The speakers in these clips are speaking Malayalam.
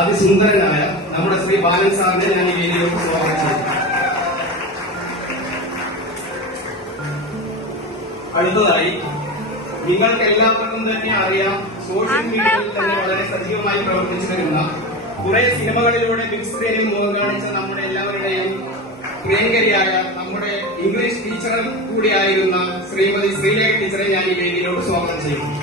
അതിസുന്ദരനായ നമ്മുടെ ശ്രീ ബാലൻ സാറിനെ ഞാൻ ഈ വേദിയിലേക്ക് സ്വാഗതം ചെയ്യുന്നു. അടുത്തതായി നിങ്ങൾക്ക് എല്ലാവർക്കും തന്നെ അറിയാം, സോഷ്യൽ മീഡിയയിൽ തന്നെ വളരെ സജീവമായി പ്രവർത്തിച്ചു വരുന്ന കുറെ സിനിമകളിലൂടെ ബിഗ് സ്ക്രീനിൽ മുഖം കാണിച്ച നമ്മുടെ എല്ലാവരുടെയും പ്രിയങ്കരിയായ നമ്മുടെ ഇംഗ്ലീഷ് ടീച്ചർ കൂടിയായിരുന്ന ശ്രീമതി ശ്രീലേഖ ടീച്ചറെ ഞാൻ ഈ വേദിയിലോട്ട് സ്വാഗതം ചെയ്യുന്നു.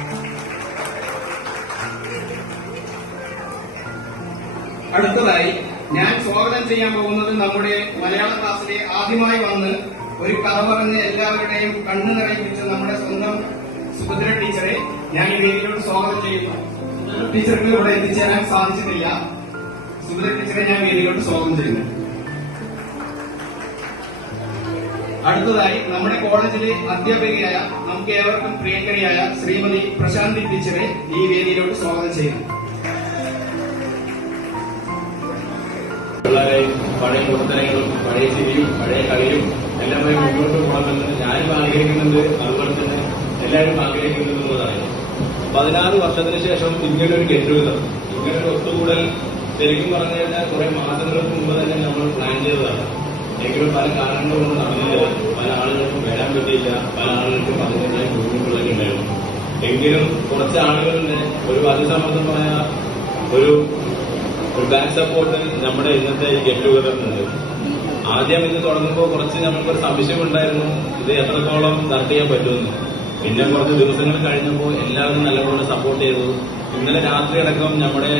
അടുത്തതായി ഞാൻ സ്വാഗതം ചെയ്യാൻ പോകുന്നത് നമ്മുടെ മലയാള ക്ലാസ്സിലെ ആദ്യമായി വന്ന് ഒരു കഥ പറഞ്ഞ് എല്ലാവരുടെയും കണ്ണു നിറയിപ്പിച്ച നമ്മുടെ സ്വന്തം സുഭദ്ര ടീച്ചറെ ഞാൻ ഈ വേദിയിലോട്ട് സ്വാഗതം ചെയ്യുന്നു. ടീച്ചർക്ക് ഇവിടെ എത്തിച്ചേരാൻ സാധിച്ചിട്ടില്ല. സുഭദ്ര ടീച്ചറെ ഞാൻ വേദിയിലോട്ട് സ്വാഗതം ചെയ്യുന്നു. അടുത്തതായി നമ്മുടെ കോളേജിലെ അധ്യാപികയായ നമുക്ക് ഏവർക്കും പ്രിയങ്കരിയായ ശ്രീമതി പ്രശാന്തി ടീച്ചറെ ഈ വേദിയിലോട്ട് സ്വാഗതം ചെയ്യുന്നു. വളരെ പഴയ പ്രവർത്തനങ്ങളും പഴയ ചിരിയും പഴയ കളിയും എല്ലാവരും മുന്നോട്ട് പോകണമെന്ന് ഞാനും ആഗ്രഹിക്കുന്നുണ്ട്. അതുപോലെ തന്നെ എല്ലാവരും ആഗ്രഹിക്കുന്നുള്ളതാണ്. 16 വർഷത്തിന് ശേഷം ഇങ്ങനൊരു ഗെറ്റുഗതർ, ഇങ്ങനൊരു ഒത്തുകൂടൽ ശരിക്കും പറഞ്ഞു കഴിഞ്ഞാൽ കുറെ മാസങ്ങൾക്ക് മുമ്പ് തന്നെ നമ്മൾ പ്ലാൻ ചെയ്തതാണ്. എങ്കിലും പല കാരണങ്ങൾ കൊണ്ട് നടന്നില്ല. പല ആളുകൾക്കും വരാൻ പറ്റിയില്ല. പല ആളുകൾക്കും അതിൻ്റെതായ ബുദ്ധിമുട്ടുകളൊക്കെ ഉണ്ടായിരുന്നു. എങ്കിലും കുറച്ച് ആളുകളുടെ ഒരു അതിസമർത്ഥമായ ഒരു ബാക്ക് സപ്പോർട്ട് നമ്മുടെ ഇന്നത്തെ ഈ ഗെറ്റ് ടുഗദറിനുണ്ട്. ആദ്യം ഇത് തുടങ്ങുമ്പോൾ കുറച്ച് നമുക്കൊരു സംശയമുണ്ടായിരുന്നു, ഇത് എത്രത്തോളം തർട്ട് ചെയ്യാൻ പറ്റുമെന്ന്. പിന്നെ കുറച്ച് ദിവസങ്ങൾ കഴിഞ്ഞപ്പോൾ എല്ലാവരും നല്ലപോലെ സപ്പോർട്ട് ചെയ്തു. ഇന്നലെ രാത്രി അടക്കം നമ്മുടെ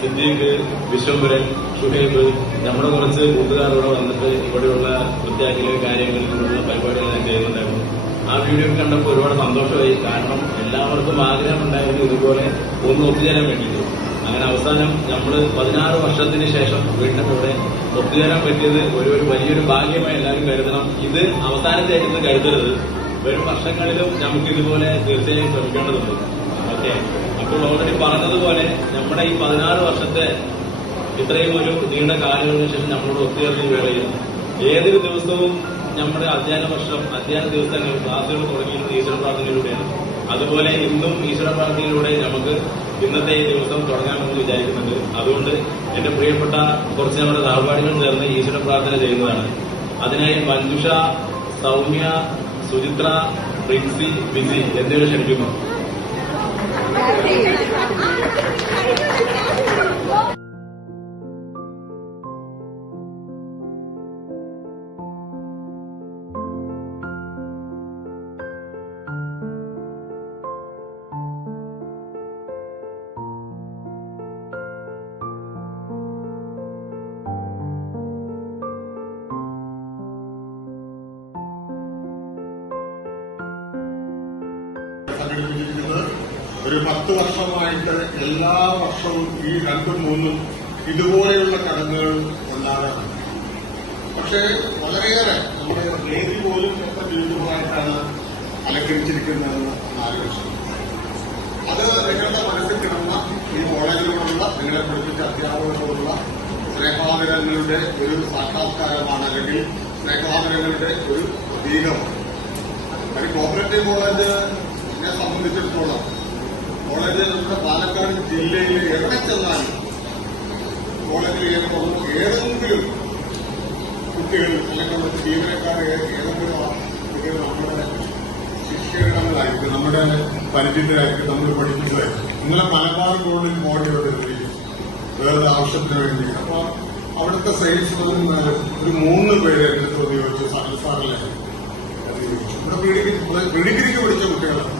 സിദ്ദീഖ്, വിശ്വംഭരൻ, ഷുഹൈബ്, നമ്മുടെ കുറച്ച് കൂട്ടുകാർ ഇവിടെ വന്നിട്ട് ഇവിടെയുള്ള വൃത്തിയാക്കലും കാര്യങ്ങളിലുള്ള പരിപാടികളെല്ലാം ചെയ്യുന്നുണ്ടായിരുന്നു. ആ വീഡിയോ കണ്ടപ്പോൾ ഒരുപാട് സന്തോഷമായി. കാരണം എല്ലാവർക്കും ആഗ്രഹമുണ്ടായിരുന്നു ഇതുപോലെ ഒന്ന് ഒത്തുചേരാൻ വേണ്ടിയിട്ട്. അങ്ങനെ അവസാനം നമ്മൾ 16 വർഷത്തിന് ശേഷം വീണ്ടും ഇവിടെ ഒത്തുചേരാൻ പറ്റിയത് ഒരു വലിയൊരു ഭാഗ്യമായി എല്ലാവരും കരുതണം. ഇത് അവസാനത്തേക്കെന്ന് കരുതരുത്. വരും വർഷങ്ങളിലും നമുക്ക് ഇതുപോലെ തീർച്ചയായും ശ്രമിക്കേണ്ടതുണ്ട്. ഓക്കെ, അപ്പോൾ ഓൾറെഡി പറഞ്ഞതുപോലെ നമ്മുടെ ഈ 16 വർഷത്തെ ഇത്രയും ഒരു നീണ്ട കാലങ്ങൾക്ക് ശേഷം നമ്മളോട് ഒത്തുചേർന്ന വേളയിൽ ഏതൊരു ദിവസവും നമ്മുടെ അധ്യയന ദിവസങ്ങൾ ക്ലാസുകൾ തുടങ്ങിയത് ഈശ്വര പ്രാർത്ഥനയിലൂടെയാണ്. അതുപോലെ ഇന്നും ഈശ്വര പ്രാർത്ഥനയിലൂടെ നമുക്ക് ഇന്നത്തെ ഈ ദിവസം തുടങ്ങാമെന്ന് വിചാരിക്കുന്നുണ്ട്. അതുകൊണ്ട് എന്റെ പ്രിയപ്പെട്ട കുറച്ച് നമ്മുടെ സഹപാഠികൾ ചേർന്ന് ഈശ്വര പ്രാർത്ഥന ചെയ്യുന്നതാണ്. അതിനായി മഞ്ജുഷ, സൗമ്യ, സുചിത്ര, പ്രിൻസി, വിജി എന്നിവരെ ക്ഷണിക്കുന്നു. സംഘടിപ്പിച്ചിരിക്കുന്നത് ഒരു 10 വർഷമായിട്ട് എല്ലാ വർഷവും ഈ 2ഉം 3ഉം ഇതുപോലെയുള്ള ചടങ്ങുകൾ ഉണ്ടാകാറുണ്ട്. പക്ഷേ വളരെയേറെ നമ്മുടെ വേദി പോലും എത്ര ബ്യൂട്ടിഫുള്ളായിട്ടാണ് അലങ്കരിച്ചിരിക്കുന്നതെന്ന് ആലോചിച്ചു. അത് നിങ്ങളുടെ മനസ്സിൽ കിടന്ന ഈ കോളേജിനോടുള്ള നിങ്ങളെ പഠിപ്പിച്ച അധ്യാപകരോടുള്ള സ്നേഹാദരങ്ങളുടെ ഒരു സാക്ഷാത്കാരമാണ്, അല്ലെങ്കിൽ സ്നേഹാദരങ്ങളുടെ ഒരു പ്രതീകമാണ്. ഒരു കോപ്പറേറ്റീവ് കോളേജ് എന്നെ സംബന്ധിച്ചിടത്തോളം കോളേജ് നമ്മുടെ പാലക്കാട് ജില്ലയിൽ എവിടെ ചെന്നാലും കോളേജിൽ ഏതെങ്കിലും കുട്ടികൾ അല്ലെങ്കിൽ നമ്മുടെ ജീവനക്കാർ ഏതെങ്കിലും കുട്ടികൾ നമ്മുടെ ശിക്ഷകങ്ങളായിരിക്കും, നമ്മുടെ പരിചിതരായിരിക്കും, നമ്മൾ പഠിപ്പിച്ചതായിരിക്കും. നിങ്ങളെ മലബാർ ഗോൾഡിൽ മോഡിയോട് വേറെ ആവശ്യത്തിന് വേണ്ടി. അപ്പോൾ അവിടുത്തെ സയൻസ് ഒരു 3 പേര് എന്റെ അടുത്ത് ചോദിച്ചു, സാറല്ലേ ഇവിടെ പിടികിരിക്ക് പിടിച്ച കുട്ടികളാണ്.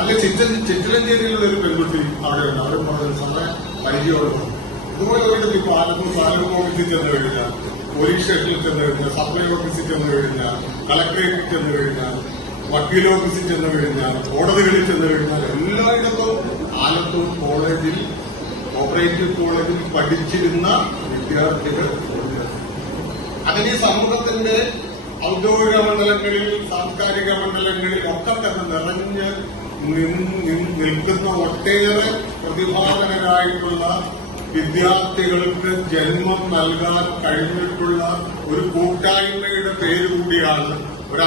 അല്ലെ ചിറ്റിലഞ്ചേരിയിലുള്ള ഒരു പെൺകുട്ടി അവിടെയുണ്ട്. അവിടെ പറഞ്ഞ സമയം പരിചയമുള്ളത് ഇതുപോലെ പോയിട്ട് ഇപ്പൊ താലൂക്ക് ഓഫീസിൽ ചെന്ന് കഴിഞ്ഞാൽ, പോലീസ് സ്റ്റേഷനിൽ ചെന്ന് കഴിഞ്ഞാൽ, സപ്ലൈ ഓഫീസിൽ ചെന്ന് കഴിഞ്ഞാൽ, കളക്ടറേറ്റിൽ ചെന്ന് കഴിഞ്ഞാൽ, വക്കീൽ ഓഫീസിൽ ചെന്ന് കഴിഞ്ഞാൽ, കോടതികളിൽ ചെന്ന് കഴിഞ്ഞാൽ എല്ലായിടത്തും ആലത്തൂർ കോളേജിൽ, കോപ്പറേറ്റീവ് കോളേജിൽ പഠിച്ചിരുന്ന വിദ്യാർത്ഥികൾ. അങ്ങനെ ഈ സമൂഹത്തിന്റെ ഔദ്യോഗിക മണ്ഡലങ്ങളിൽ, സാംസ്കാരിക മണ്ഡലങ്ങളിൽ ഒക്കെ തന്നെ നിറഞ്ഞ് നിൽക്കുന്ന ഒട്ടേറെ പ്രതിഭാധനരായിട്ടുള്ള വിദ്യാർത്ഥികൾക്ക് ജന്മം നൽകാൻ കഴിഞ്ഞിട്ടുള്ള ഒരു കൂട്ടായ്മയുടെ പേര് കൂടിയാണ്, ഒരു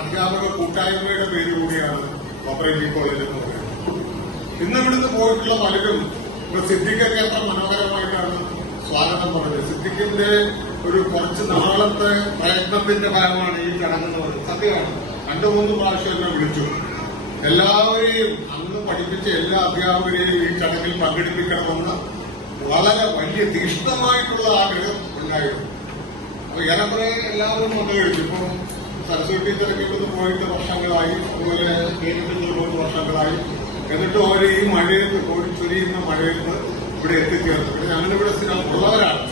അധ്യാപക കൂട്ടായ്മയുടെ പേര് കൂടിയാണ് കോപ്പറേറ്റീവ് കോളേജ് എന്ന് പറയുന്നത്. ഇന്ന് ഇവിടുന്ന് പോയിട്ടുള്ള പലരും ഇപ്പൊ സിദ്ദിഖൊക്കെ എത്ര മനോഹരമായിട്ടാണ് സ്വാഗതം പറഞ്ഞത്. സിദ്ദിഖിന്റെ ഒരു കുറച്ച് നാളത്തെ പ്രയത്നത്തിന്റെ ഫലമാണ് ഈ ചടങ്ങെന്ന് പറയുന്നത്. സത്യമാണ്. 2-3 പ്രാവശ്യം എന്നെ വിളിച്ചു. എല്ലാവരെയും അന്ന് പഠിപ്പിച്ച എല്ലാ അധ്യാപകരെയും ഈ ചടങ്ങിൽ പങ്കെടുപ്പിക്കണമെന്ന് വളരെ വലിയ തീഷ്ണമായിട്ടുള്ള ആഗ്രഹം ഉണ്ടായിരുന്നു. അപ്പൊ ഏറെക്കുറെ എല്ലാവരും പങ്കെടുത്തു. ഇപ്പൊ സരസ്വതി ടീച്ചറൊക്കെ പോയിട്ട് വർഷങ്ങളായി, അതുപോലെ കേട്ടിട്ട് 3 വർഷങ്ങളായി. എന്നിട്ടും അവർ ഈ മഴയത്ത് ചൊരിയുന്ന മഴയത്ത് ഇവിടെ എത്തിച്ചേർന്നു. ഞങ്ങളിവിടെ സ്ഥിരം ഉള്ളവരാണ്.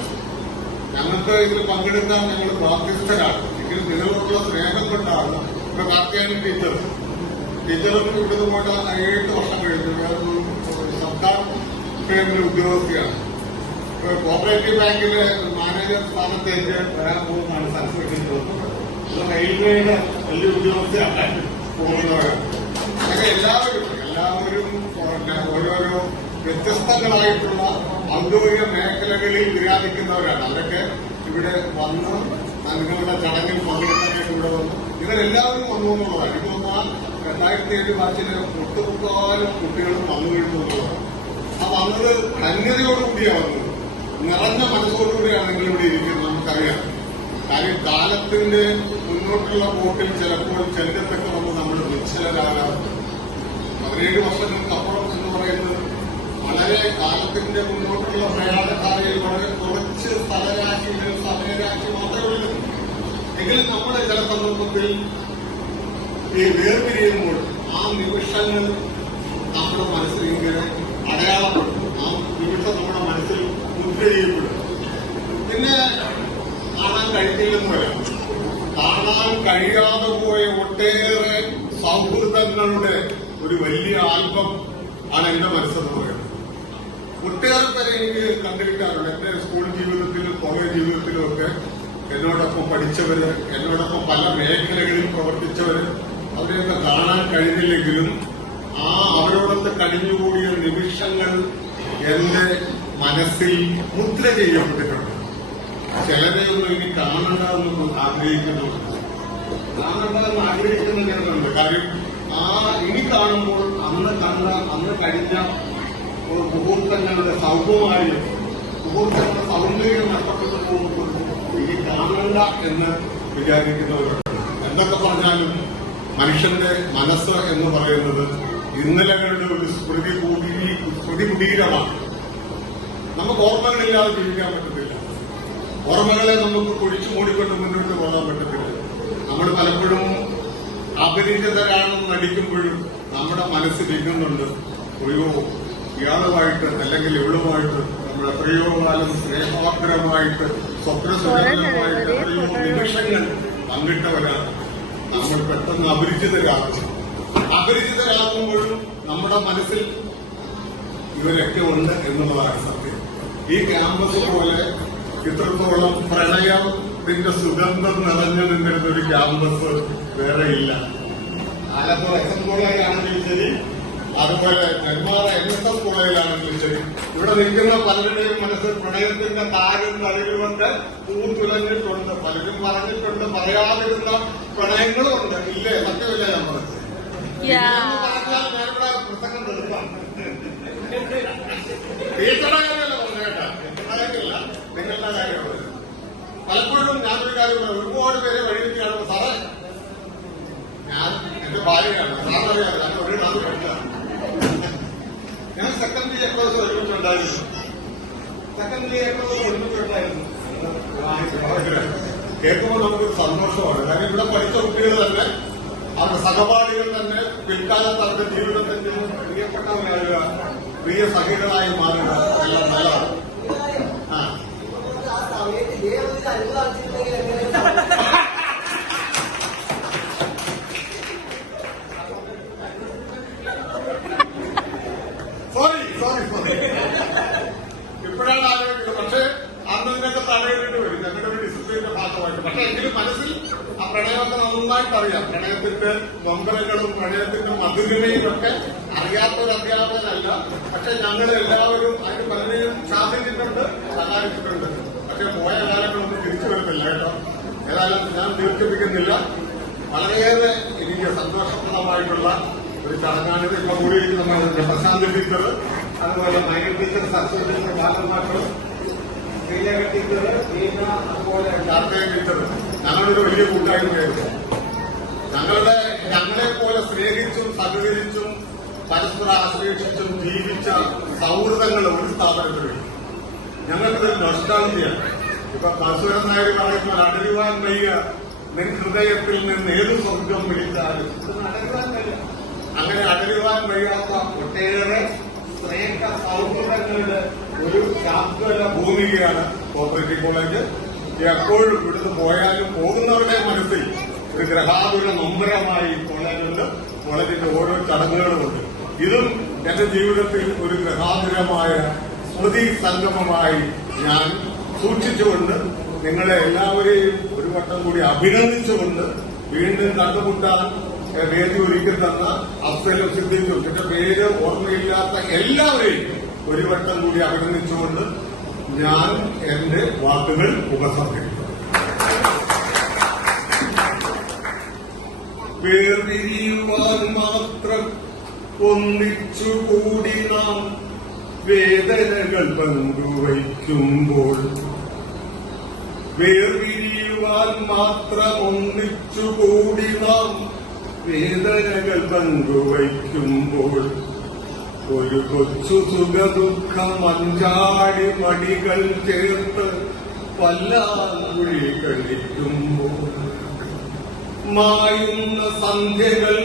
ഞങ്ങൾക്ക് ഇതിൽ പങ്കെടുക്കാൻ ഞങ്ങൾ ബാധ്യസ്ഥരാണ്. എങ്കിലും നിങ്ങളോടുള്ള സ്നേഹം കൊണ്ടാണ്. ഇപ്പൊ കാർത്തിയാനി ടീച്ചറും ഇവിടുന്ന് പോയിട്ട് 7 വർഷം കഴിഞ്ഞു. സർക്കാർ ഫേമിലെ ഉദ്യോഗസ്ഥയാണ്. കോപ്പറേറ്റീവ് ബാങ്കിലെ മാനേജർ സ്ഥാനത്തേക്ക് വരാൻ പോകുന്നതാണ് സരസ്വതി. റെയിൽവേയുടെ വലിയ ഉദ്യോഗസ്ഥയാണ് പോകുന്നവരാണ്. അങ്ങനെ എല്ലാവരും ഓരോരോ വ്യത്യസ്തങ്ങളായിട്ടുള്ള ഔദ്യോഗിക മേഖലകളിൽ വിരാജിക്കുന്നവരാണ്. അവരൊക്കെ ഇവിടെ വന്ന് നിങ്ങളുടെ ചടങ്ങിൽ പങ്കെടുക്കാനായിട്ട് ഇവിടെ വന്നു. ഇവരെല്ലാവരും വന്നു എന്നുള്ളതാണ്. ഇത് വന്നാൽ 2007 ബാച്ചിലെ ഒട്ടുമുക്കാലും കുട്ടികളും വന്നു വീഴുന്നുള്ളതാണ്. ആ വന്നത് ധന്യതയോടുകൂടിയാണ് വന്നത്. നിറഞ്ഞ മനസ്സോടുകൂടിയാണ് നിങ്ങളിവിടെ ഇരിക്കുന്നത്. നമുക്കറിയാം. കാര്യം കാലത്തിന്റെ മുന്നോട്ടുള്ള പോക്കിൽ ചിലപ്പോൾ ചെല്ലത്തൊക്കെ വന്ന് നമ്മൾ നിശ്ചലരാകാം. 17 വർഷങ്ങൾക്ക് അപ്പുറം എന്ന് പറയുന്നത് വളരെ കാലത്തിന്റെ മുന്നോട്ടുള്ള പ്രയാണധാരയിൽ വളരെ കുറച്ച് സ്ഥലരാശികൾ സമയരാശി മാത്രമേ ഉള്ളൂ. എങ്കിലും നമ്മുടെ ചില സന്ദർഭത്തിൽ ഈ വേർപിരിയുമ്പോൾ ആ നിമിഷങ്ങൾ നമ്മുടെ മനസ്സിൽ ഇങ്ങനെ അടയാളപ്പെടും. ആ നിമിഷം നമ്മുടെ മനസ്സിൽ മുദ്ര ചെയ്യപ്പെടും. പിന്നെ കാണാൻ കഴിയില്ലെന്ന് വരാം. കാണാൻ കഴിയാതെ പോയ ഒട്ടേറെ സൗഹൃദങ്ങളുടെ ഒരു വലിയ ആൽബം ആണ് എന്റെ മനസ്സെന്ന് പറയുന്നത്. ഒട്ടേറെ പേരെ എനിക്ക് കണ്ടിരിക്കാറുണ്ട്. എന്റെ സ്കൂൾ ജീവിതത്തിലും കോളേജ് ജീവിതത്തിലും ഒക്കെ എന്നോടൊപ്പം പഠിച്ചവര്, എന്നോടൊപ്പം പല മേഖലകളിൽ പ്രവർത്തിച്ചവര്, അവരെയൊക്കെ കാണാൻ കഴിഞ്ഞില്ലെങ്കിലും അവരോടൊത്ത് കഴിഞ്ഞുകൂടിയ നിമിഷങ്ങൾ എന്റെ മനസ്സിൽ മുദ്ര ചെയ്യപ്പെട്ടിട്ടുണ്ട്. ചിലരെയൊന്നും ഇനി കാണണമെന്ന് ആഗ്രഹിക്കുന്നുണ്ട്. കാണണമെന്ന് ആഗ്രഹിക്കുന്ന ചിലരുണ്ട്. കാര്യം ഇനി കാണുമ്പോൾ അന്ന് കഴിഞ്ഞ മുഹൂർത്തങ്ങളുടെ സൗകുമാര്യം, മുഹൂർത്തങ്ങളുടെ സൗന്ദര്യം നഷ്ടപ്പെട്ടു പോകുമ്പോൾ ഇനി കാണണ്ട എന്ന് വിചാരിക്കുന്നവരുണ്ട്. എന്തൊക്കെ പറഞ്ഞാലും മനുഷ്യന്റെ മനസ്സ് എന്ന് പറയുന്നത് ഇന്നലകളുടെ ഒരു സ്മൃതി കുടീരമാണ്. നമുക്ക് ഓർമ്മകളില്ലാതെ ജീവിക്കാൻ പറ്റത്തില്ല. ഓർമ്മകളെ നമുക്ക് കുഴിച്ചു മൂടിക്കൊണ്ട് മുന്നോട്ട് പോകാൻ പറ്റത്തില്ല. നമ്മൾ പലപ്പോഴും അപരിചിതരാണെന്ന് നടിക്കുമ്പോഴും നമ്മുടെ മനസ്സ് തിങ്ങുന്നുണ്ട്. ഒരു ഇയാളുമായിട്ട് അല്ലെങ്കിൽ ഇവളുമായിട്ട് നമ്മൾ എത്രയോ കാലം സ്നേഹാഗ്രമായിട്ട് സ്വപ്നസുഖമായിട്ട് എത്രയോ നിമിഷങ്ങൾ പങ്കിട്ടവരാണ്. നമ്മൾ പെട്ടെന്ന് അപരിചിതരാകുമ്പോഴും നമ്മുടെ മനസ്സിൽ ഇവരൊക്കെ ഉണ്ട് എന്നുള്ളതാണ് സത്യം. ഈ ക്യാമ്പസ് പോലെ ഇത്രത്തോളം പ്രണയത്തിന്റെ സുഗന്ധം നിറഞ്ഞു നിന്നിരുന്ന ഒരു ക്യാമ്പസ് വേറെ ഇല്ല. ആലപ്പുഴ SM കോളേജിലാണെങ്കിലും ശരി, അതുപോലെ നെന്മാറ NSS കോളേജിലാണെങ്കിലും ശരി, ഇവിടെ നിൽക്കുന്ന പലരുടെയും മനസ്സിൽ പ്രണയത്തിന്റെ താരും തലകളുമൊക്കെ പൂത്തുലഞ്ഞിട്ടുണ്ട്. പലരും പറഞ്ഞിട്ടുണ്ട്, പറയാതിരുന്ന പ്രണയങ്ങളും ഉണ്ട്. ഇല്ലേ? സത്യമില്ല ഞാൻ പറഞ്ഞത്. പറഞ്ഞാൽ ഞാനിവിടെ പുസ്തകം നിർത്താം. ടീച്ചറുടെ കാര്യമല്ല പറഞ്ഞേട്ടാ, ടീച്ചറുടെ നിങ്ങളുടെ കാര്യമാണ്. പലപ്പോഴും ഞാനൊരു കാര്യം ഒരുപാട് പേരെ വഴിയിൽ കാണുമ്പോൾ സാറേ, ഞാൻ എന്റെ ഭാര്യയാണ്, സാററിയാതെ ഞാൻ ഒരു ക്ലാസ് പഠിച്ചതാണ്. ഞാൻ സെക്കൻഡറി എക്ലോസ് ഒരുമിച്ചുണ്ടായിരുന്നു. കേൾക്കുമ്പോൾ നമുക്കൊരു സന്തോഷമാണ്. കാരണം ഇവിടെ പഠിച്ച കുട്ടികൾ തന്നെ, അവരുടെ സഹപാഠികൾ തന്നെ പിൽക്കാലത്ത് അവരുടെ ജീവിതത്തിന്റെ പ്രിയപ്പെട്ടവരാകുക, പ്രിയ സഖികളായി മാറുക എല്ലാം നല്ലതാണ്. സോറി ഇപ്പോഴാണ് ആലോചിക്കുന്നത്. പക്ഷേ അന്ന് ഇതിനൊക്കെ തടയിടേണ്ടി വരും ഞങ്ങളുടെ ഒരു ഡിസിപ്ലിന്റെ ഭാഗമായിട്ട്. പക്ഷെ എങ്കിലും മനസ്സിൽ ആ പ്രണയമൊക്കെ നന്നായിട്ട് അറിയാം. പ്രണയത്തിന്റെ നൊമ്പരങ്ങളും പ്രണയത്തിന്റെ മധുരമയും ഒക്കെ അറിയാത്ത ഒരു അധ്യാപകനല്ല. പക്ഷെ ഞങ്ങൾ എല്ലാവരും അതിന് പലരെയും ശാസിച്ചിട്ടുണ്ട്, സഹായിച്ചിട്ടുണ്ട്. പക്ഷെ പോയ കാലങ്ങളൊന്നും തിരിച്ചു വരുന്നില്ല കേട്ടോ. ഏതായാലും ഞാൻ ദീർഘിപ്പിക്കുന്നില്ല. വളരെയേറെ എനിക്ക് സന്തോഷപ്രദമായിട്ടുള്ള ഒരു ചടങ്ങാണിത്. ഇപ്പൊ കൂടിയിരിക്കുന്ന പ്രശാന്ത് ടീച്ചർ, അതുപോലെ മൈനർ ടീച്ചർ സബ്സ്റ്റിറ്റ്യൂഷൻ ബാലന്മാർക്ക് ശ്രീലേഖ ടീച്ചർ വീണ അതുപോലെ കാർത്തിക ടീച്ചർ ഞങ്ങളൊരു വലിയ കൂട്ടായ്മയായിരുന്നു. ഞങ്ങളെപ്പോലെ സ്നേഹിച്ചും സഹകരിച്ചും പരസ്പരം ആശ്രയിച്ചും ജീവിച്ച സൗഹൃദങ്ങൾ ഒരു സ്ഥാപനത്തിലുണ്ട്. ഞങ്ങൾക്കിതൊരു നൊസ്റ്റാൾജിയാണ്. ഇപ്പൊ പരശുരൻ നായർ പറയുമ്പോൾ അടരുവാൻ വയ്യ നിൻ ഹൃദയത്തിൽ നിന്ന് ഏത് സ്വർഗം വിളിച്ചാലും അടരുവാൻ വയ്യ. അങ്ങനെ അടരുവാൻ വയ്യാത്ത ഒട്ടേറെ സ്നേഹ സൗഹൃദങ്ങളുടെ ഒരു ശാസ്ത്ര ഭൂമികയാണ് കോപ്പറേറ്റീവ് കോളേജ്. എപ്പോഴും ഇവിടുന്ന് പോയാലും പോകുന്നവരുടെ മനസ്സിൽ ഒരു ഗ്രഹാതുര നൊമ്പരമായി കോളേജുണ്ട്. കോളേജിന്റെ ഓരോ ചടങ്ങുകളുമുണ്ട്. ഇതും എന്റെ ജീവിതത്തിൽ ഒരു ഗ്രഹാതുരമായ സ്മൃതി സംഗമമായി ഞാൻ സൂക്ഷിച്ചുകൊണ്ട് നിങ്ങളെ എല്ലാവരെയും ഒരു വട്ടം കൂടി അഭിനന്ദിച്ചുകൊണ്ട് വീണ്ടും കണ്ടുമുട്ടാൻ വേദി ഒരുക്കി തന്ന അഫ്സലും സിദ്ദീഖും എന്റെ പേര് ഓർമ്മയില്ലാത്ത എല്ലാവരെയും ഒരു വട്ടം കൂടി അഭിനന്ദിച്ചുകൊണ്ട് ഞാൻ എന്റെ വാക്കുകൾ ഉപസംഹരിക്കുന്നു. വേർപിരിയുവാൻ മാത്രം ഒന്നിച്ചുകൂടി നാം വേദനകൾ പങ്കുവയ്ക്കുമ്പോൾ, വേർപിരിയുവാൻ മാത്രം ഒന്നിച്ചുകൂടി നാം വേദനകൾ പങ്കുവയ്ക്കുമ്പോൾ, ഒരു കൊച്ചു സുഖദുഃഖം അഞ്ചാടി മണികൾ ചേർത്ത് പല്ലാങ്കുഴി കളിക്കുമ്പോൾ, മായുന്ന സന്ധ്യകൾ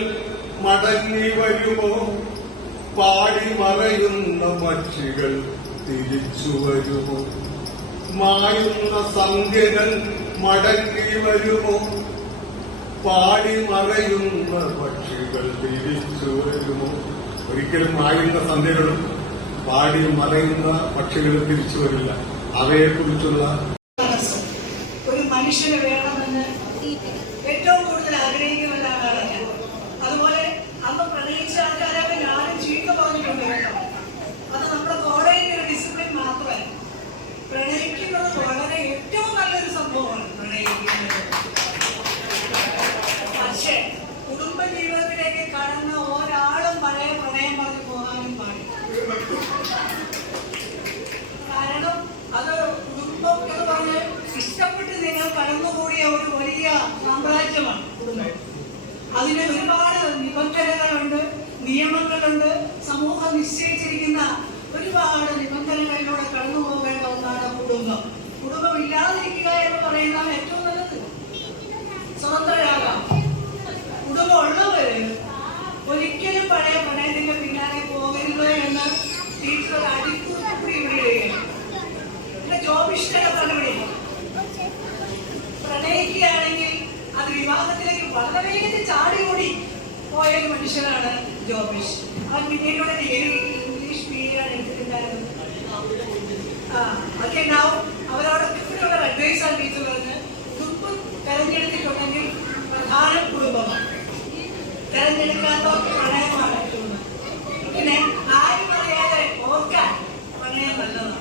മടങ്ങി വരുമോ, പാടി മറയുന്ന പക്ഷികൾ തിരിച്ചു വരുമോ, മായുന്ന സന്ധ്യകൾ മടങ്ങി വരുമോ, പാടി മറയുന്ന പക്ഷികൾ തിരിച്ചു വരുമോ. ഒരിക്കലും മായുന്ന സന്ധ്യകളും പാടി മറയുന്ന പക്ഷികളും തിരിച്ചു വരില്ല. അവയെക്കുറിച്ചുള്ള ഒരു മനുഷ്യന് വേണമെന്ന് ഏറ്റവും കൂടുതൽ ആഗ്രഹിക്കുന്ന ഒരാളാണ് ഞാൻ. അതുപോലെ അന്ന് പ്രണയിച്ച ആൾക്കാരൊക്കെ ഞാനും ചീത്ത പറഞ്ഞിട്ടുണ്ട് കേട്ടോ. അത് നമ്മുടെ കോളേജിന്റെ ഒരു ഡിസിപ്ലിൻ മാത്രമല്ല. പ്രണയിക്കുന്നത് വളരെ ഏറ്റവും നല്ലൊരു സംഭവമാണ് പ്രണയിക്കുന്നത്. പക്ഷേ കുടുംബ ജീവിതത്തിലേക്ക് കടന്ന ഒരാളും പഴയ പ്രണയം പറഞ്ഞു പോകാനും പാടില്ല. കാരണം അത് കുടുംബം എന്ന് പറഞ്ഞ് ഇഷ്ടപ്പെട്ട് നിങ്ങൾ കടന്നുകൂടിയ ഒരു വലിയ സാമ്രാജ്യമാണ് കുടുംബം. അതിന് ഒരുപാട് നിബന്ധനകളുണ്ട്, നിയമങ്ങളുണ്ട്. സമൂഹം നിശ്ചയിച്ചിരിക്കുന്ന ഒരുപാട് നിബന്ധനകളിലൂടെ കടന്നു പോകേണ്ട ഒന്നാണ് കുടുംബം. കുടുംബം ഇല്ലാതിരിക്കുക എന്ന് പറയുന്നതാണ് ഏറ്റവും നല്ലത്. സ്വതന്ത്രരാകാം. കുടുംബം ഉള്ളവര് ഒരിക്കലും പഴയ പ്രണയത്തിന്റെ പിന്നാലെ പോകരുത് എന്ന് ടീച്ചർ അടിക്കൂടി വിടുകയാണ്. പിന്നെ ജോബിഷ്ടമാണ് ഇവിടെ. പ്രണയിക്കുകയാണെങ്കിൽ അത് വിവാഹത്തിലേക്ക് വളരെ വേഗത്തിൽ ചാടിയോടി പോയ ഒരു മനുഷ്യനാണ് ജോബിഷ്. അവൻ പിന്നീട് ഇംഗ്ലീഷ് മീഡിയം എടുത്തിട്ടുണ്ടായിരുന്നു. ഒക്കെ ഉണ്ടാവും. അവരോടൊക്കെ ഒരു അഡ്വൈസാണ് ടീച്ചർ പറഞ്ഞ് കുടുംബം തെരഞ്ഞെടുത്തിട്ടുണ്ടെങ്കിൽ പ്രധാന കുടുംബമാണ്, തെരഞ്ഞെടുക്കാത്ത പ്രണയമാണ് ഏറ്റവും. പിന്നെ ആരും അറിയാതെ ഓർക്കാൻ പ്രണയം നല്ലതാണ്.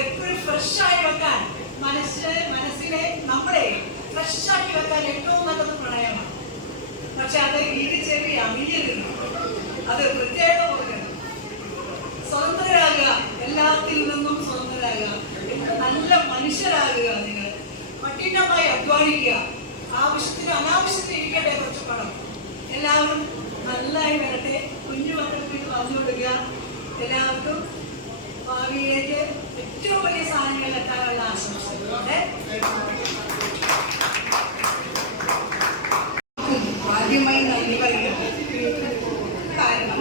എപ്പോഴും ഫ്രഷായി വെക്കാൻ മനസ്സിനെ നമ്മളെ ഫ്രഷാക്കി വെക്കാൻ ഏറ്റവും നല്ലത് പ്രണയമാണ്. പക്ഷെ അത് ഇടിച്ചെവി അമിയരുത്. അത് പ്രത്യേകം ഓർക്കണം. സ്വതന്ത്രരാകുക, എല്ലാത്തിൽ നിന്നും സ്വതന്ത്രരാകുക, നല്ല മനുഷ്യരാകുക. നിങ്ങൾ കഠിനമായി അധ്വാനിക്കുക. ആവശ്യത്തിന് അനാവശ്യത്തിന് ഇരിക്കട്ടെ കുറച്ച് പണം. എല്ലാവരും നല്ലതായി വരട്ടെ. കുഞ്ഞു മക്കൾക്ക് പറഞ്ഞു കൊടുക്കുക. എല്ലാവർക്കും ഭാവിയിലേക്ക് ഏറ്റവും വലിയ സാധനങ്ങളിൽ എത്താനുള്ള ആശംസകളുണ്ട്. ആദ്യമായി നന്ദി പറയുന്നത് കാരണം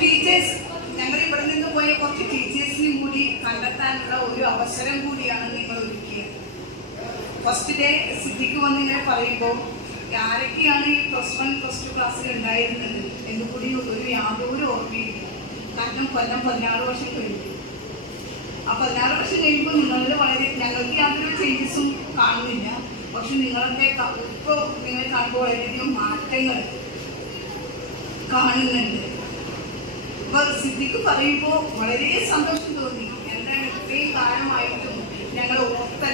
ടീച്ചേഴ്സ്, ഞങ്ങൾ ഇവിടെ നിന്ന് പോയ കുറച്ച് ടീച്ചേഴ്സിനും കൂടി കണ്ടെത്താനുള്ള ഒരു അവസരം കൂടിയാണ് നിങ്ങൾ ഒരുക്കിയത്. ഫസ്റ്റ് ഡേ സിദ്ധിക്ക് വന്ന് ഇങ്ങനെ പറയുമ്പോൾ ആരൊക്കെയാണ് ഈ +1 +2 ക്ലാസ്സിൽ ഉണ്ടായിരുന്നത് എന്നുകൂടി ഒരു യാതൊരു ഓർമ്മയില്ല. കാരണം കൊല്ലം 16 വർഷം കഴിഞ്ഞു. ആ 16 വർഷം കഴിയുമ്പോൾ നിങ്ങളിൽ വളരെ ഞങ്ങൾക്ക് യാതൊരു ചേഞ്ചസും കാണുന്നില്ല. പക്ഷെ നിങ്ങളൊക്കെ ഇപ്പോൾ നിങ്ങൾ കാണുമ്പോൾ വളരെയധികം മാറ്റങ്ങൾ കാണുന്നുണ്ട്. അപ്പൊ സിദ്ധിക്ക് പറയുമ്പോൾ വളരെ സന്തോഷം തോന്നി. എന്താണ് ഇത്രയും കാലമായിട്ടും ഞങ്ങൾ ഓർത്ത്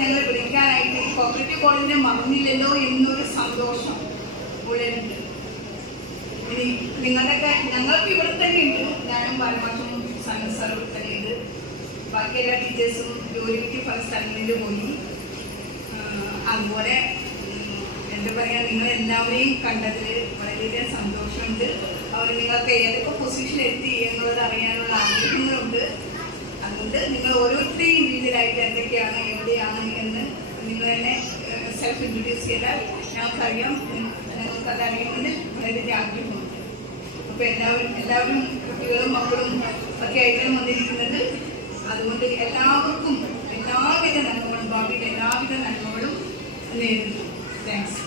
ഞങ്ങളെ വിളിക്കാനായിട്ട് ഈ കോപ്പറേറ്റീവ് കോളേജിനെ മറന്നില്ലല്ലോ എന്നൊരു സന്തോഷം ഉള്ളിലുണ്ട്. ഇനി നിങ്ങളുടെയൊക്കെ ഞങ്ങൾക്ക് ഇവിടെ തന്നെ ഉണ്ട്. ഞാനും ബാലമാഷും സനൽ സാർ ഇവിടെ തന്നെയുണ്ട്. ബാക്കി എല്ലാ ടീച്ചേഴ്സും ജോലിക്ക് പല സ്ഥലങ്ങളിൽ പോയി. അതുപോലെ എന്താ പറയുക, നിങ്ങളെല്ലാവരെയും കണ്ടതിൽ വളരെയധികം സന്തോഷമുണ്ട്. അവർ നിങ്ങൾക്ക് ഏതൊക്കെ പൊസിഷൻ എത്തി എന്നുള്ളത് അറിയാനുള്ള ആഗ്രഹങ്ങളുണ്ട്. അതുകൊണ്ട് നിങ്ങൾ ഓരോരുത്തരെയും രീതിയിലായിട്ട് എന്തൊക്കെയാണ് എവിടെയാണ് എന്ന് നിങ്ങൾ തന്നെ സെൽഫ് ഇൻട്രൊഡ്യൂസ് ചെയ്താൽ ഞങ്ങൾക്കറിയാം, ഞങ്ങൾക്കത് അറിയുന്നതിൽ വളരെയധികം ആഗ്രഹമുണ്ട്. അപ്പോൾ എല്ലാവരും കുട്ടികളും മക്കളും ഒക്കെ ആയിട്ടാണ് വന്നിരിക്കുന്നത്. അതുകൊണ്ട് എല്ലാവർക്കും എല്ലാവിധ നന്മകളും, ഭാവിയുടെ എല്ലാവിധ നന്മകളും നേരുന്നു. താങ്ക്സ്.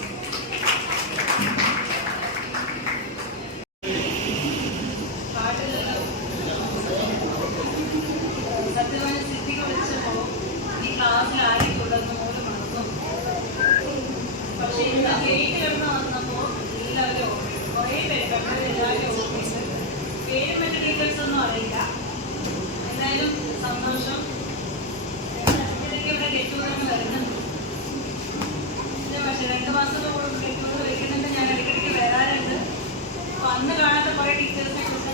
സത്യമായി സിദ്ധിക്ക് വിളിച്ചപ്പോൾ ഈ ക്ലാസ്സിൽ ആരെയും തുടർന്ന് പോലും മറന്നു. പക്ഷെ ഇന്ന് ഗേറ്റിലിരുന്ന് വന്നപ്പോൾ എല്ലാവരും കുറേ പേര് പെട്ടെന്ന് എല്ലാവരും ഓഫീസ് പേരും മറ്റു ഡീറ്റെയിൽസ് ഒന്നും അറിയില്ല. എന്തായാലും സന്തോഷം. ഇടയ്ക്ക് ഇവിടെ ഗെറ്റ് ടുഗദർ വരുന്നുണ്ട്. പക്ഷെ 2 മാസത്തോട് കൂടുതൽ ഗെറ്റ് ടുഗദർ വയ്ക്കുന്നുണ്ട്. ഞാൻ ഇടയ്ക്കിടയ്ക്ക് വരാറുണ്ട്. അപ്പോൾ അന്ന് കാണാത്ത കുറേ ടീച്ചേഴ്സിനെ കുറിച്ച്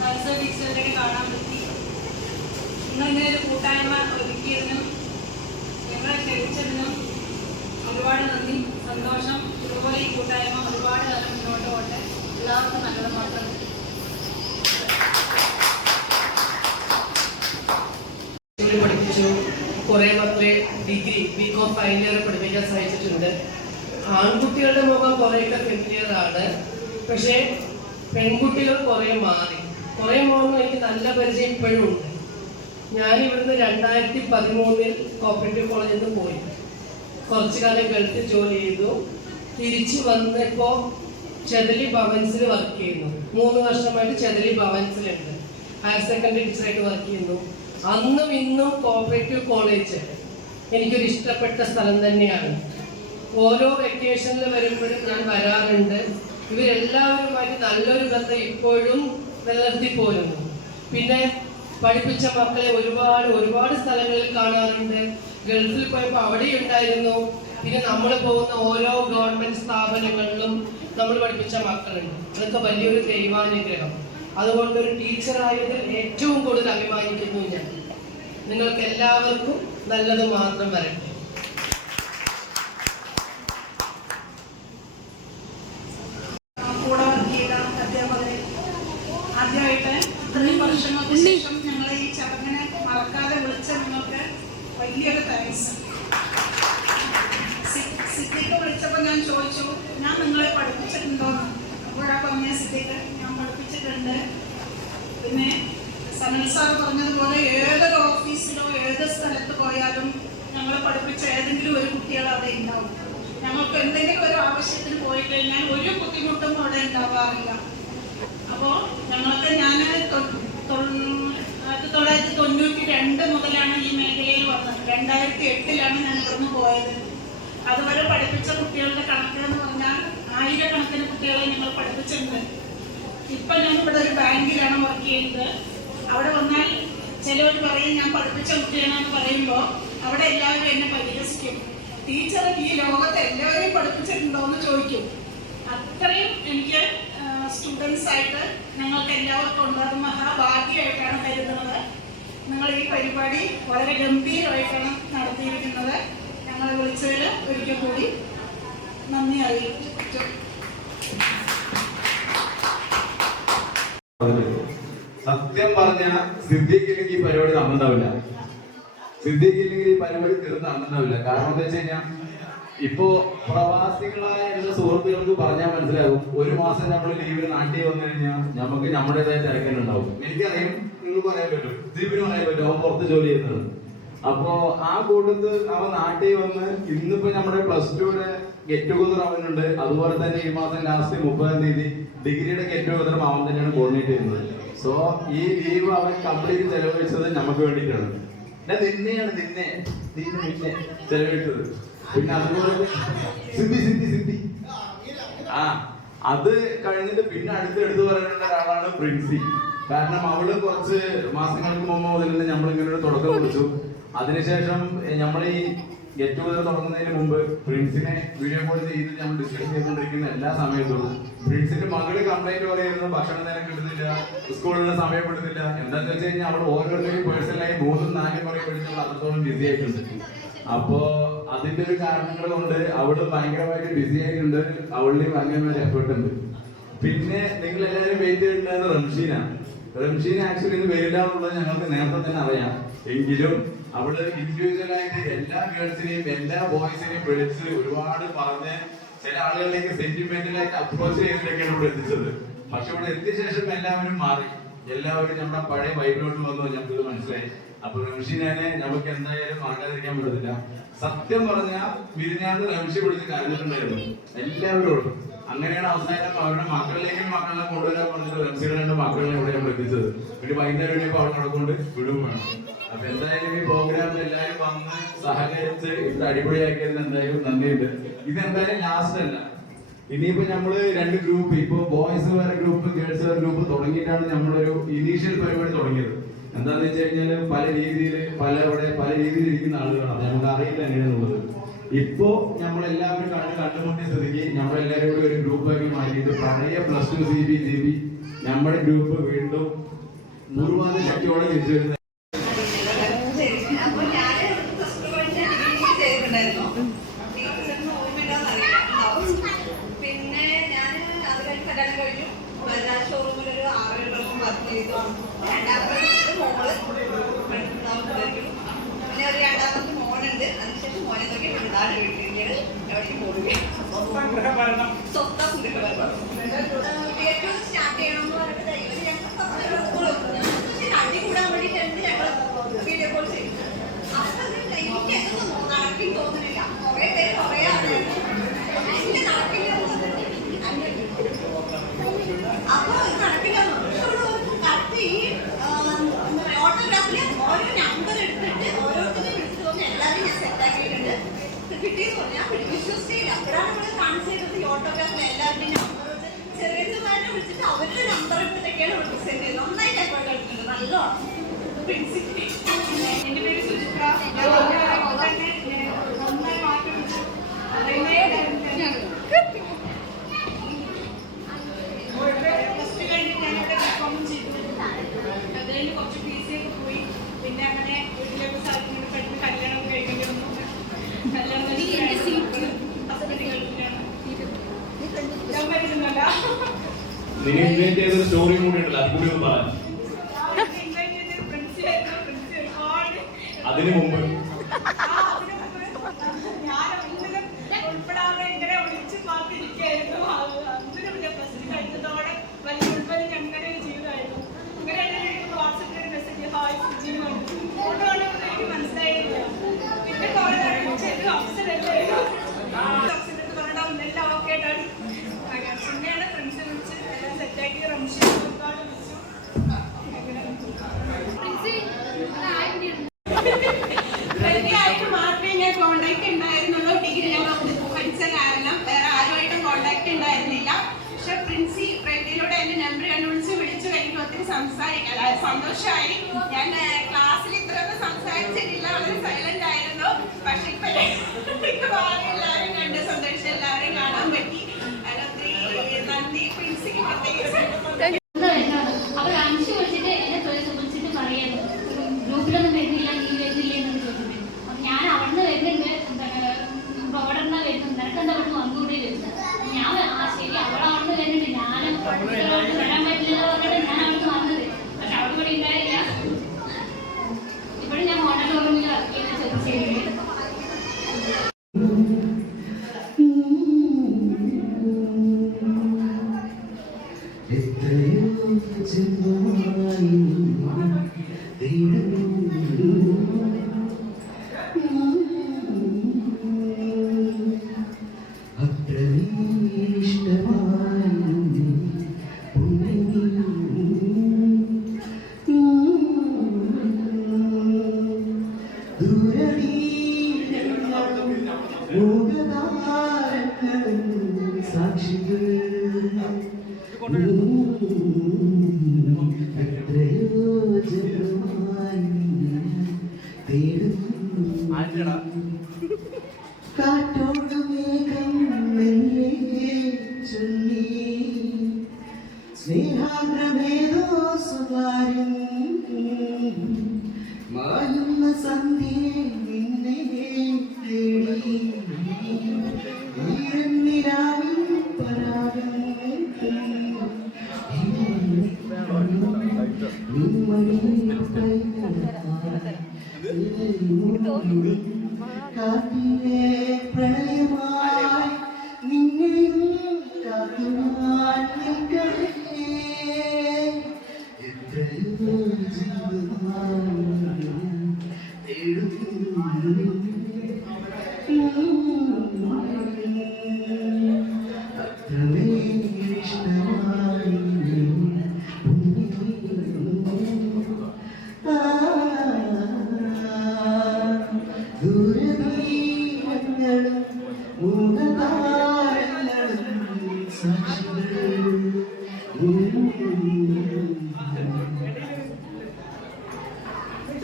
സരസ്വ ടീച്ചറിലേക്ക് കാണാൻ പറ്റി. നിങ്ങളിങ്ങനെ ഒരു കൂട്ടായ്മ ഒരുക്കിയതിനും ഞങ്ങളെ ക്ഷണിച്ചതിനും ഒരുപാട് നന്ദി, സന്തോഷം. ഇതുപോലെ ഈ കൂട്ടായ്മ ഒരുപാട് കാലം മുന്നോട്ട് പോട്ടെ. എല്ലാവർക്കും നല്ലത് മാത്രം. പഠിപ്പിച്ചു. കുറേ മക്കളെ ഡിഗ്രി ബികോം ഫൈനൽ ഇയർ പഠിപ്പിക്കാൻ സാധിച്ചിട്ടുണ്ട്. ആൺകുട്ടികളുടെ മുഖം കുറേയൊക്കെ ഫെമിലിയർ ആണ്. പക്ഷേ പെൺകുട്ടികൾ കുറേ മാറി. കുറേ മുഖങ്ങൾ എനിക്ക് നല്ല പരിചയം ഇപ്പോഴും ഉണ്ട്. ഞാനിവിടുന്ന് 2013 കോപ്പറേറ്റീവ് കോളേജിൽ നിന്ന് പോയി. കുറച്ചു കാലം ഗൾഫിൽ ജോലി ചെയ്തു. തിരിച്ചു വന്നപ്പോൾ ചെതലി ഭവൻസിൽ വർക്ക് ചെയ്യുന്നു. 3 വർഷമായിട്ട് ചെതലി ഭവൻസിലുണ്ട്. ഹയർ സെക്കൻഡറി ടീച്ചറായിട്ട് വർക്ക് ചെയ്യുന്നു. അന്നും ഇന്നും കോപ്പറേറ്റീവ് കോളേജ് എനിക്കൊരു ഇഷ്ടപ്പെട്ട സ്ഥലം തന്നെയാണ്. ഓരോ വെക്കേഷനിൽ വരുമ്പോഴും ഞാൻ വരാറുണ്ട്. ഇവരെല്ലാവരുമായിട്ട് നല്ലൊരു ബന്ധം ഇപ്പോഴും നിലനിർത്തി പോരുന്നു. പിന്നെ പഠിപ്പിച്ച മക്കളെ ഒരുപാട് സ്ഥലങ്ങളിൽ കാണാറുണ്ട്. ഗൾഫിൽ പോയപ്പോൾ അവിടെ ഉണ്ടായിരുന്നു. പിന്നെ നമ്മൾ പോകുന്ന ഓരോ ഗവൺമെന്റ് സ്ഥാപനങ്ങളിലും നമ്മൾ പഠിപ്പിച്ച മക്കളുണ്ട്. അതൊക്കെ വലിയൊരു ദൈവാനുഗ്രഹം. അതുകൊണ്ട് ഒരു ടീച്ചറായതിൽ ഏറ്റവും കൂടുതൽ അഭിമാനിക്കുന്നു ഞാൻ. നിങ്ങൾക്ക് എല്ലാവർക്കും നല്ലത് മാത്രം വരട്ടെ. കൂടെ വർക്ക് ചെയ്ത അധ്യാപകരെ ആദ്യമായിട്ട് ഇത്രയും വർഷങ്ങൾക്ക് ശേഷം ഞങ്ങൾ ഈ ചടങ്ങിനെ മറക്കാതെ വിളിച്ച നിങ്ങൾക്ക് വലിയൊരു താങ്ക്സ്. സിദ്ദിഖ് വിളിച്ചപ്പോൾ ഞാൻ ചോദിച്ചു, ഞാൻ നിങ്ങളെ പഠിപ്പിച്ചിട്ടുണ്ടോന്ന്. അപ്പോഴാണ് പറഞ്ഞ സിദ്ദിഖ് ഞാൻ പഠിപ്പിച്ചിട്ടുണ്ട്. പിന്നെ സനൽ സാർ പറഞ്ഞതുപോലെ ഏതൊരു ഓഫീസിലോ ഏത് സ്ഥലത്ത് പോയാലും ഞങ്ങളെ പഠിപ്പിച്ച ഏതെങ്കിലും ഒരു കുട്ടികൾ അവിടെ ഉണ്ടാവും. ഞങ്ങൾക്ക് എന്തെങ്കിലും ഒരു ആവശ്യത്തിന് പോയി കഴിഞ്ഞാൽ ഒരു ബുദ്ധിമുട്ടും അവിടെ ഉണ്ടാവാറില്ല. അപ്പോൾ ഞങ്ങൾക്ക് ഞാൻ 1992 മുതലാണ് ഈ മേഖലയിൽ വന്നത്. 2008 ഞാൻ ഇവിടുന്ന് പോയത്. അതുവരെ പഠിപ്പിച്ച കുട്ടികളുടെ കണക്ക് എന്ന് പറഞ്ഞാൽ 1000കണക്കിന് കുട്ടികളെ ഞങ്ങൾ പഠിപ്പിച്ചിട്ടുണ്ട്. ഇപ്പം ഞാൻ ഇവിടെ ഒരു ബാങ്കിലാണ് വർക്ക് ചെയ്യുന്നത്. അവിടെ വന്നാൽ ചിലവർ പറയും ഞാൻ പഠിപ്പിച്ച കുട്ടിയാണെന്ന് പറയുമ്പോൾ അവിടെ എല്ലാവരും എന്നെ പരിഹസിക്കും. ടീച്ചർ ഈ ലോകത്ത് എല്ലാവരെയും പഠിപ്പിച്ചിട്ടുണ്ടോ എന്ന് ചോദിക്കും. അത്രയും എനിക്ക് സ്റ്റുഡൻസ് ആയിട്ട് ഞങ്ങൾക്ക് എല്ലാവർക്കും ഉണ്ട്. അത് മഹാഭാഗ്യമായിട്ടാണ് കരുതുന്നത്. നിങ്ങൾ ഈ പരിപാടി വളരെ ഗംഭീരമായിട്ടാണ് നടത്തിയിരിക്കുന്നത്. ഞങ്ങളെ വിളിച്ചതിൽ ഒരിക്കൽ കൂടി നന്ദി അറിയിച്ചു. സത്യം പറഞ്ഞ സിദ്ധിക്കില്ലെങ്കിൽ ഈ പരിപാടി നടന്നുണ്ടാവില്ല. സിദ്ധിക്കില്ലെങ്കിൽ ഈ പരിപാടി തീർന്ന് നടന്നുണ്ടാവില്ല. കാരണം എന്താ വെച്ച് കഴിഞ്ഞാൽ ഇപ്പോ പ്രവാസികളായ എല്ലാ സുഹൃത്തുക്കൾക്ക് പറഞ്ഞാൽ മനസ്സിലാകും. 1 മാസം നമ്മൾ ലീവിന് നാട്ടിൽ വന്നു കഴിഞ്ഞാൽ നമുക്ക് നമ്മുടേതായ തിരക്കലുണ്ടാവും. എനിക്കറിയാം, നിങ്ങൾ പറയാൻ പറ്റും, ദീപിന് പറയാൻ പറ്റും, അവൻ പുറത്ത് ജോലി ചെയ്യുന്നത്. അപ്പോ ആ കൂട്ടത്ത് അവൻ നാട്ടിൽ വന്ന് ഇന്നിപ്പോ നമ്മുടെ +2യുടെ ഗെറ്റ് ടുഗദർ അവനുണ്ട്. അതുപോലെ തന്നെ ഈ മാസം ലാസ്റ്റ് 30-ാം തീയതി ഡിഗ്രിയുടെ ഗെറ്റ് ടുഗദറും അവൻ തന്നെയാണ് കോർഡിനേറ്റ് ചെയ്യുന്നത്. സോ ഈ ലീവ് അവൻ കംപ്ലീറ്റ് ചെലവഴിച്ചത് നമുക്ക് വേണ്ടിയിട്ടാണ്. നിന്നെ ചെലവഴിച്ചത്. പിന്നെ അതുപോലെ സിദ്ധി ആ അത് കഴിഞ്ഞിട്ട് പിന്നെ എടുത്തു പറയേണ്ട ഒരാളാണ് പ്രിൻസി. കാരണം അവള് കുറച്ച് മാസങ്ങൾക്ക് മുമ്പ് മുതൽ നമ്മളിങ്ങനെ ഒരു തുടക്കം കുറിച്ചു. അതിനുശേഷം നമ്മൾ ഈ ഗെറ്റ് ടുഗദർ തുടങ്ങുന്നതിന് മുമ്പ് പ്രിൻസിനെ വീഡിയോ കോൾ ചെയ്ത് നമ്മൾ ഡിസ്കസ് ചെയ്തുകൊണ്ടിരിക്കുന്ന എല്ലാ സമയത്തും പ്രിൻസിന്റെ മകള് കംപ്ലൈന്റ് പറയുന്നത് ഭക്ഷണ നേരം കിട്ടുന്നില്ല, സ്കൂളിലുള്ള സമയം പെടുന്നില്ല. എന്താന്ന് വെച്ച് കഴിഞ്ഞാൽ അവൾ ഓരോരുത്തരും പേഴ്സണലായി 3-4 മുறை പഠിച്ചവൾ അത്രത്തോളം ബിസി ആയിട്ടുണ്ട്. അപ്പോ അതിന്റെ ഒരു കാരണങ്ങൾ കൊണ്ട് അവള് ഭയങ്കരമായിട്ട് ബിസി ആയിട്ടുണ്ട്, അവളിൽ ഭയങ്കരമായിട്ട് എഫേർട്ട് ഉണ്ട്. പിന്നെ നിങ്ങൾ എല്ലാവരും വെയിറ്റ് ചെയ്തിട്ടുണ്ടായിരുന്ന റംഷീന ആക്ച്വലി ഇത് വരില്ല എന്നുള്ളത് ഞങ്ങൾക്ക് നേരത്തെ തന്നെ അറിയാം. എങ്കിലും അവള് ഇൻഡിവിജ്വലായിട്ട് എല്ലാ ഗേൾസിനെയും എല്ലാ ബോയ്സിനെയും വിളിച്ച് ഒരുപാട് പറഞ്ഞ് ചില ആളുകളിലേക്ക് സെന്റിമെന്റലായിട്ട് അപ്രോച്ച് ചെയ്തിട്ടൊക്കെയാണ് ഇവിടെ എത്തിച്ചത്. പക്ഷെ ഇവിടെ എത്തിയ ശേഷം എല്ലാവരും മാറി, എല്ലാവരും നമ്മുടെ പഴയ വൈബിലോട്ട് വന്നു ഞങ്ങൾക്ക് മനസ്സിലായി. അപ്പൊ റംഷീനെ നമുക്ക് എന്തായാലും മറക്കാതിരിക്കാൻ പറ്റത്തില്ല. സത്യം പറഞ്ഞാൽ വിരിഞ്ഞാന്ന് റംഷി വിളിച്ച് കരഞ്ഞിട്ടുണ്ടായിരുന്നു എല്ലാവരോടും. അങ്ങനെയാണ് അവസാനം അവരുടെ മക്കളിലേക്കും മക്കളെ കൊണ്ടുവരാൻ പറഞ്ഞത് റംസിയുടെ 2 മക്കളെ ഇവിടെ നമ്മൾ എത്തിച്ചത്. പിന്നെ വൈകുന്നേരം ഇനിയിപ്പോ അവിടെ നടക്കൊണ്ട് വിടും വേണം. അപ്പൊ എന്തായാലും ഈ പ്രോഗ്രാമിൽ എല്ലാവരും വന്ന് സഹകരിച്ച് ഇത് അടിപൊളിയാക്കിയതിന് എന്തായാലും നന്ദിയുണ്ട്. ഇതെന്തായാലും ലാസ്റ്റ് അല്ല, ഇനിയിപ്പോ നമ്മള് 2 ഗ്രൂപ്പ്, ഇപ്പൊ ബോയ്സ് വേറെ ഗ്രൂപ്പ് ഗേൾസ് വേറെ ഗ്രൂപ്പ് തുടങ്ങിയിട്ടാണ് നമ്മളൊരു ഇനീഷ്യൽ പരിപാടി തുടങ്ങിയത്. എന്താന്ന് വെച്ച് കഴിഞ്ഞാല് പല രീതിയിൽ ഇരിക്കുന്ന ആളുകളാണ്, നമുക്ക് അറിയില്ല എങ്ങനെയാണുള്ളത്. ഇപ്പോ നമ്മളെല്ലാവരും കണ്ടുമുട്ടിയ സ്ഥിതിക്ക് നമ്മളെല്ലാവരും കൂടി ഒരു ഗ്രൂപ്പാക്കി മാറ്റിയിട്ട് പഴയ +2 CB നമ്മുടെ ഗ്രൂപ്പ് വീണ്ടും പൂർവാധ ശക്തിയോടെ തിരിച്ചു വരുന്നത്. അപ്പൊ ഞാന് ചെയ്തിട്ടുണ്ടായിരുന്നു, ടീച്ചറിന് ഓർമ്മയില്ലാന്നറിയില്ല. പിന്നെ ഞാൻ അത് കഴിഞ്ഞ് കല്യാണം കഴിഞ്ഞു. ബജാജ് ഷോറൂമിൽ ഒരു 6-7 വർഷം വർക്ക് ചെയ്തു. രണ്ടാമത്തെ മോള് പഠിക്കുന്നുണ്ടാവും. പിന്നെ ഒരു രണ്ടാമത്തെ മോനുണ്ട്. അതിനുശേഷം മോനെ നോക്കി വിടാതെ വീട്ടിൽ എവിടേക്കും പോവുകയും സ്വന്തം ഏറ്റവും സ്റ്റാർട്ട് ചെയ്യണമെന്ന് പറഞ്ഞിട്ട് അടി കൂടാൻ വേണ്ടിയിട്ടുണ്ട് ഞങ്ങൾ വീഡിയോ കോൾ ചെയ്യും. അപ്പൊ എനിക്ക് എന്തൊന്നും നടക്കി തോന്നുന്നില്ല. കുറെ പേര് കുറെ എന്റെ നടക്കില്ല അപ്പൊ നടക്കില്ല. കറക്റ്റ് ഈ ഓട്ടോഗ്രാഫില് ഓരോ നമ്പർ എടുത്തിട്ട് ഓരോരുത്തരും വിളിച്ചിട്ട് തോന്നി എല്ലാവരും ഞാൻ സെറ്റാക്കിയിട്ടുണ്ട്. കിട്ടിയെന്ന് പറഞ്ഞാൽ വിശ്വസിച്ചില്ല. അപ്പോഴാണ് നമ്മൾ കാണിച്ചു ചെയ്തത്. ഈ ഓട്ടോഗ്രാഫിൽ എല്ലാവരുടെയും നമ്പർ വെച്ച് ചെറിയതുമായിട്ട് വിളിച്ചിട്ട് അവരുടെ നമ്പർ എടുത്തിട്ടൊക്കെയാണ് ഇവിടെ സെൻഡ് ചെയ്തത്. നന്നായിട്ട് എഫേർട്ട് എടുത്തിട്ടുണ്ട്. നല്ലോണം പ്രിൻസിപ്പൽ. എന്റെ പേര് സുചിത്ര. നന്നായി മാറ്റി പിടിച്ചു. ഫസ്റ്റ് കഴിഞ്ഞ് ഞാനിവിടെ ബികോം ചെയ്തു. അത് കഴിഞ്ഞ് കുറച്ച് PC ഒക്കെ പോയി. പിന്നെ അങ്ങനെ വീട്ടിലേക്ക് സാധിക്കുന്നത് പെട്ടെന്ന് കല്യാണം കഴിക്കേണ്ടി വന്നു. കല്യാണം ഹസ്ബൻഡ് ഗൾഫിലാണ്. ഞാൻ വരുന്നല്ല സ്റ്റോറി കൂടി ഉണ്ടല്ലോ, അത് കൂടി ഒന്ന് പറയാം. അതിനു മുമ്പ് ഞാൻ ഉൾപ്പെടാതെ ഇങ്ങനെ വിളിച്ച് പാത്തിരിക്കായിരുന്നു. അന്നിനും പ്രസിഡന്റ് കഴിഞ്ഞതോടെ വലിയ ഉൾപ്പെടെ അങ്ങനെ ജീവിതമായിരുന്നു. ഇങ്ങനെ വാട്സപ്പിൽ ഒരു മെസ്സേജ് ഹായ് ഫോട്ടോ കണ്ടപ്പോൾ എനിക്ക് മനസ്സിലായില്ല. പിന്നെ കുറെ ചെയ്തു അവസരല്ലേ അവസരത്ത് പറഞ്ഞാൽ ഒന്നെല്ലാം ഓക്കെ ആയിട്ടാണ്. പിന്നെയാണ് ഫ്രണ്ട്സിനെ വിളിച്ച് എല്ലാം സെറ്റാക്കി റംഷി വിളിച്ചു. മാത്രമേ ഞാൻ കോണ്ടാക്ട് ഉണ്ടായിരുന്നുള്ളൂ. ഡിഗ്രി ഞാൻ പഠിച്ച കാരണം വേറെ ആരുമായിട്ടും കോണ്ടാക്ട് ഉണ്ടായിരുന്നില്ല. പക്ഷെ ഫ്രണ്ടിലൂടെ എന്റെ നമ്പർ കണ്ടുപിടിച്ച് വിളിച്ചു കഴിഞ്ഞു. ഒത്തിരി സംസാരിക്കാൻ സന്തോഷമായി. ഞാൻ ക്ലാസ്സിൽ ഇത്രയൊന്നും സംസാരിച്ചിട്ടില്ല, വളരെ സൈലന്റ് ആയിരുന്നു. പക്ഷെ ഇപ്പൊ എല്ലാവരും കണ്ട് സന്തോഷം, എല്ലാവരും കാണാൻ പറ്റി. അതിനൊത്തിരി നന്ദി പ്രിൻസിക്ക് പ്രത്യേകിച്ച്. അവർ അംശം വിളിച്ചിട്ട് എന്നെ വിളിച്ചിട്ട് പറയുന്നു ഗ്രൂപ്പിലൊന്നും വരുന്നില്ല, നീ വരുന്നില്ല എന്നൊക്കെ ചോദിച്ചിട്ട്. അപ്പൊ ഞാൻ അവിടുന്ന് വരുന്നുണ്ട്, റോഡെന്നാ വരുന്നുണ്ട്, നിനക്കെന്താ അവിടുന്ന് വന്നുകൂടി വരുന്നത്. ഞാൻ ശരി അവളവിടുന്ന് വരുന്നുണ്ട്, ഞാനും വരാൻ പറ്റില്ലെന്ന് പറഞ്ഞിട്ട് ഞാൻ അവിടുന്ന് വന്നത്. പക്ഷെ അവിടെ ഇവിടെ ഉണ്ടായില്ല. ഇവിടെ ഞാൻ മോഡൽ ഷോറൂമിൽ വർക്ക് ചെയ്യുന്ന ചോദിച്ചിട്ടുണ്ട്. ആയിട്ടാ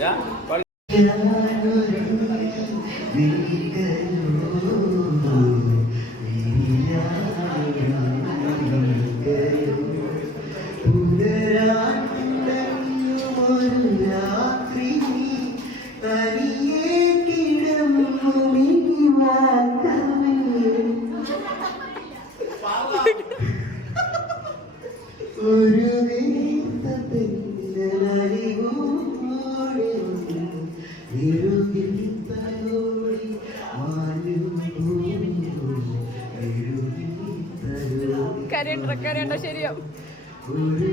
ഞാൻ പഠി- കരയണ്ട ശരിയോ ഒരു